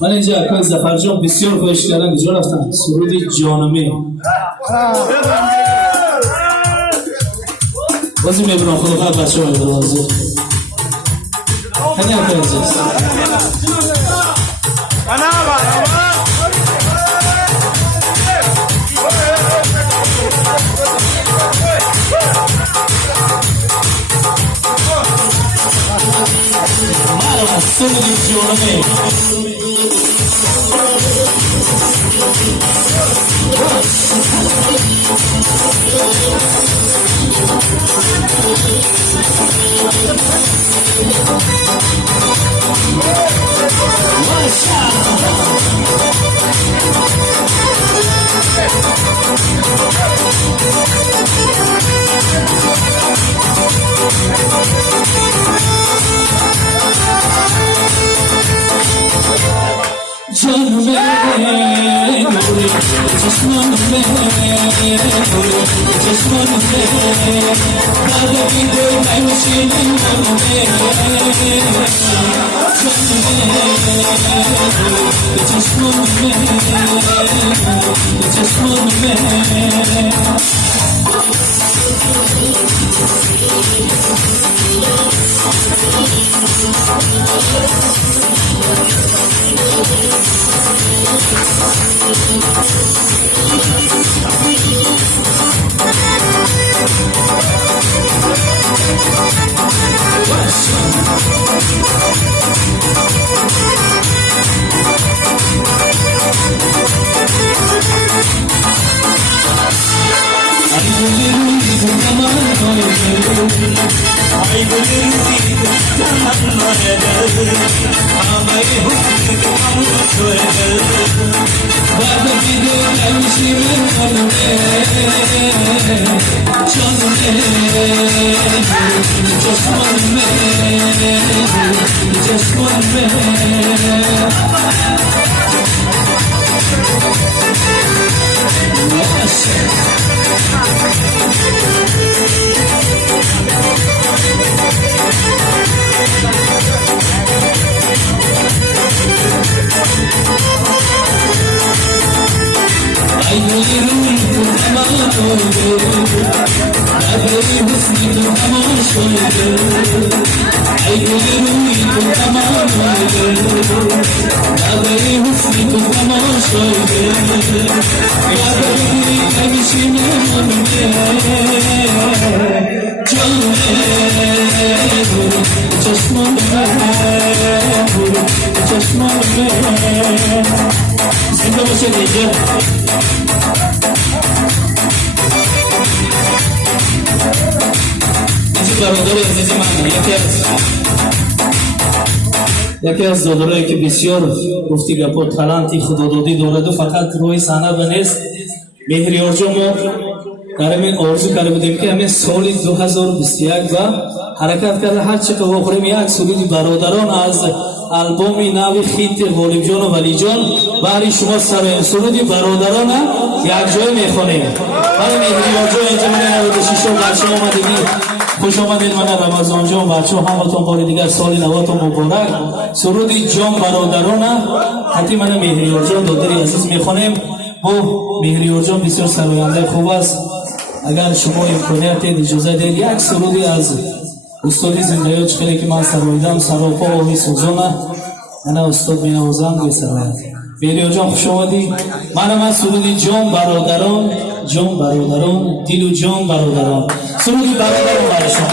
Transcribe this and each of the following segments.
من اینجا اکای زفر جان بسیار خواهش کردم اینجا رفتم سرود جانمه بازی میبرم خدا خواهد بچه های بازی خیلی اکای اینجاست سرود جانمه نظری حسنی تو تماشایه ای گل روی تو تمامایه نظری حسنی تو تماشایه یادگیری همیشه نمانده جانه چشمان چشمان زنده باشه دیگه برادر عزیز من یکی از دادرایی که بسیار گفتی گپا تلنتی خدادادی دارد و فقط روی صحنه بنیست مهریار جان ما در همین آرزو کرده بودیم که همین سال 2021 و حرکت کرده هر چه که بخوریم یک سرود برادران از البوم نو خیت غالب جان و ولی جان برای شما سر سرود برادران یک جای میخونیم برای مهریار جان اینجا من 96 بچه آمدیم خوش آمدید من رمضان جان بچه همتون بار دیگر سال نواتون مبارک سرود جان برادران حتی من مهریار جان دادری عزیز میخونیم با مهریار جان بسیار سراینده خوب است اگر شما امکانیت اجازه دید یک سرودی از استاد زندگی خیلی که من سرایدم سراپا و آبی سوزانه من استاد مینوازم به سراید مهریار جان خوش آمدی من سرودی جان برادران دل و جان برادران سرودی برادران برای شما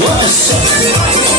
What's up?